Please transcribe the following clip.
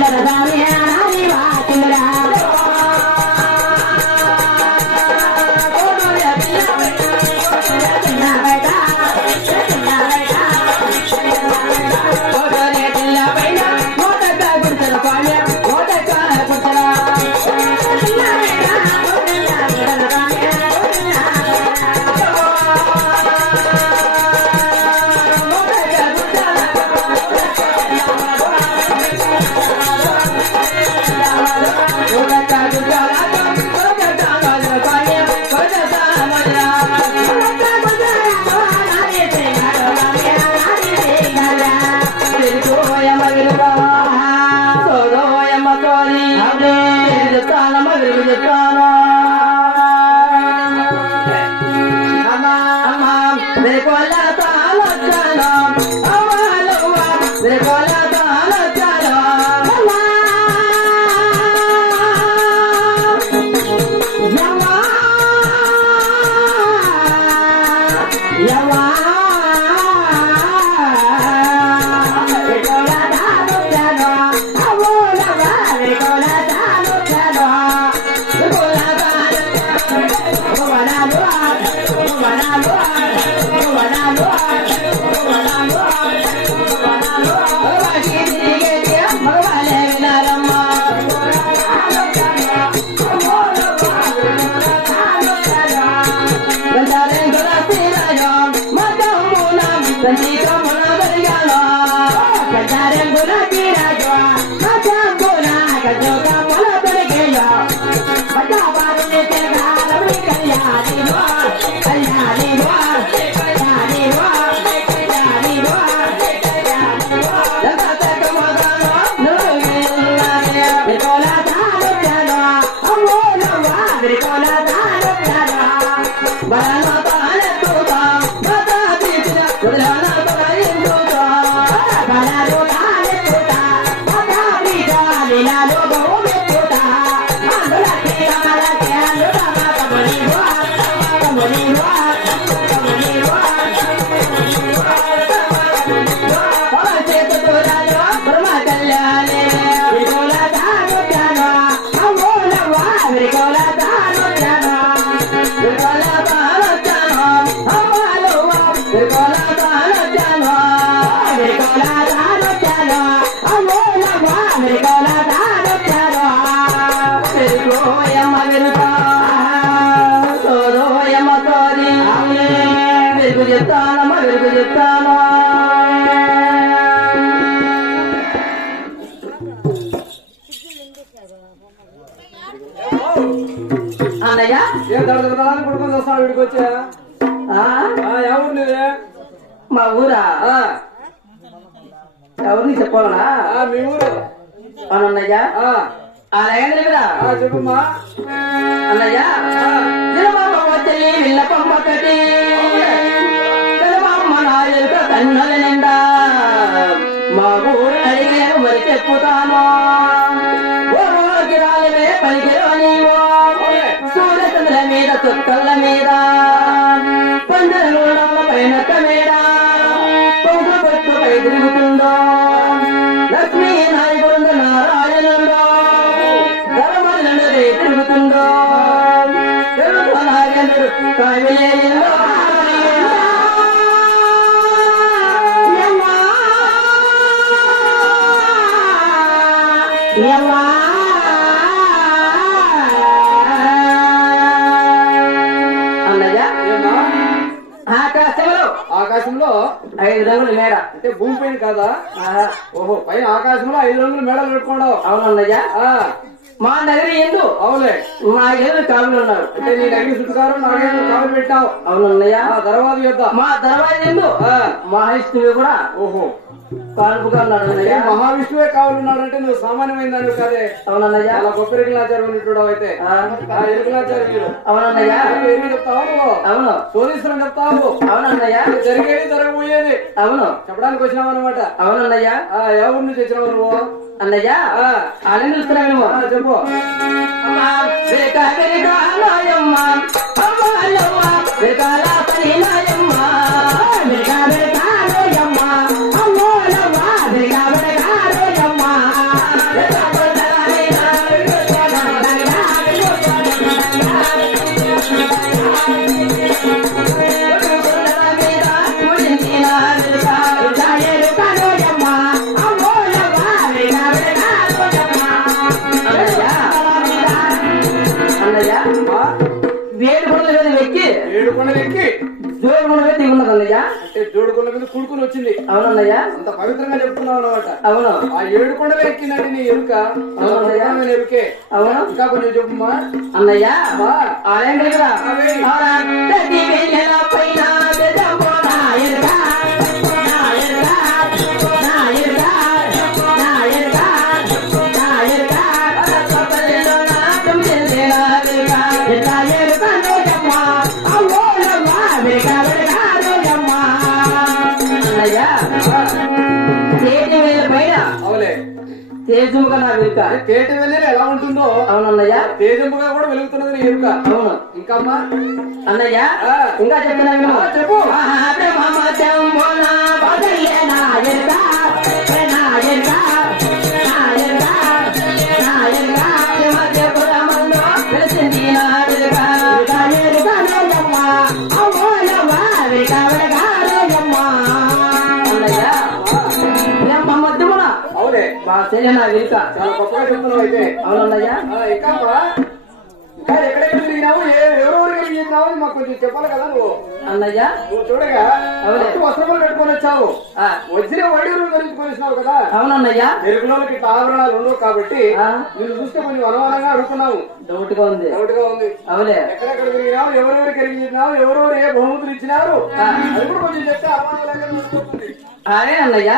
ಇಲ್ಲ ಪ್ರಧಾನ the God. వెలుగు చెప్తానమ్మా వెలుగు చెప్తాను అన్నయ్య ఏం దడదడదని పడుకొని వస్తాడు వీడికి వచ్చా ఆ, ఎవరు నువ్వే మా ఊరా ఆ, ఎవరిని చెప్పాలనా ఆ, మీ ఊరు అవునన్నయ్య ఆ, అలాగే కదా ఆ, చెప్పమ్మా అన్నయ్య నిలబమ్మ వచ్చి కన్నుల నిండా మా ఊరు అడిగాను మరి చెప్పుతాను. ఆకాశంలో ఆకాశంలో ఐదు రంగుల మేడ. అంటే భూమి పైన కాదా. ఓహో పైన ఆకాశంలో ఐదు రంగులు మేడలు పెట్టుకోవడం అవునన్నయ్య. ఆ, మా నగరి ఎందు? అవులే మా ఏడు కావులు ఉన్నారు అంటే నీ దగ్గర చుట్టుకారు నాగేంద్ర కావలి పెట్టావు. అవునన్నయ్య. తర్వాత యొద్ద. మా దర్వాజ ఎందు? మహావిష్ణువు కూడా? ఓహో. కాల్పుగా అంటే మహావిష్ణువే కావాలన్నాడంటే నువ్వు సామాన్యమైన దానివి కాదే. అవునన్నయ్య. చాలా గొప్ప ఎరుగులాచారం ఉన్నట్టు అయితే. అవునన్నయ్య. చెప్తావా? అవును. సోదీశ్వరం చెప్తావు? అవునన్నయ్య. జరిగేది జరగబోయేది. అవును. చెప్పడానికి వచ్చినావు అనమాట అవునన్నయ్య. ఆ ఎవరి నుంచి వచ్చినావు నువ్వు? అన్నయ్య? ఆ, అని చెప్పు. అమ్మా అన్నయ్య అంటే జోడు కొండల మీద కుడుకుని వచ్చింది. అవునన్నయ్య. అంత పవిత్రంగా చెప్తున్నావు అనమాట అవును. ఆ ఏడు కొండలు ఎక్కిందంటే నీ ఎరుక. ఎరుకే. అవును. ఇంకా కొంచెం చెప్పుమా అన్నయ్య. ఆలయం దగ్గర. తేజముగా నా వెనుక తేట వెళ్ళేది ఎలా ఉంటుందో అవునన్నయ్య తేజంపుగా కూడా వెలుగుతున్నది నీ ఎరుక అవును ఇంకా అమ్మా అన్నయ్య. ఇంకా. ఆ, చెప్పు. చాలా గొప్పగా చెప్తున్నావు అయితే. అవునన్నయ్య? ఇంకా ఎక్కడెక్కడ తిరిగినావు? ఏ ఎవరెవరు తిరిగినావు? మాకు కొంచెం చెప్పాలి కదా నువ్వు. అన్నయ్య? నువ్వు చూడగా అవునే. వస్త్రములు కట్టుకొని వచ్చావు. వచ్చిన వడ్డీలు ధరించుకొని వచ్చినావు కదా. అవునన్నయ్య. ఇట్లా ఆభరణాలు ఉండవు కాబట్టి నిన్ను చూస్తే కొంచెం అనుమానంగా అడుగుతున్నాము డౌట్గా ఉంది. డౌట్గా ఉంది. అవులే ఎక్కడెక్కడ తిరిగినావు? ఎవరెవరు తిరిగినావు ఎవరెవరు ఏ బహుమతులు ఇచ్చినారు? అది కూడా కొంచెం చెప్తే చూస్తుంది. అదే అన్నయ్య.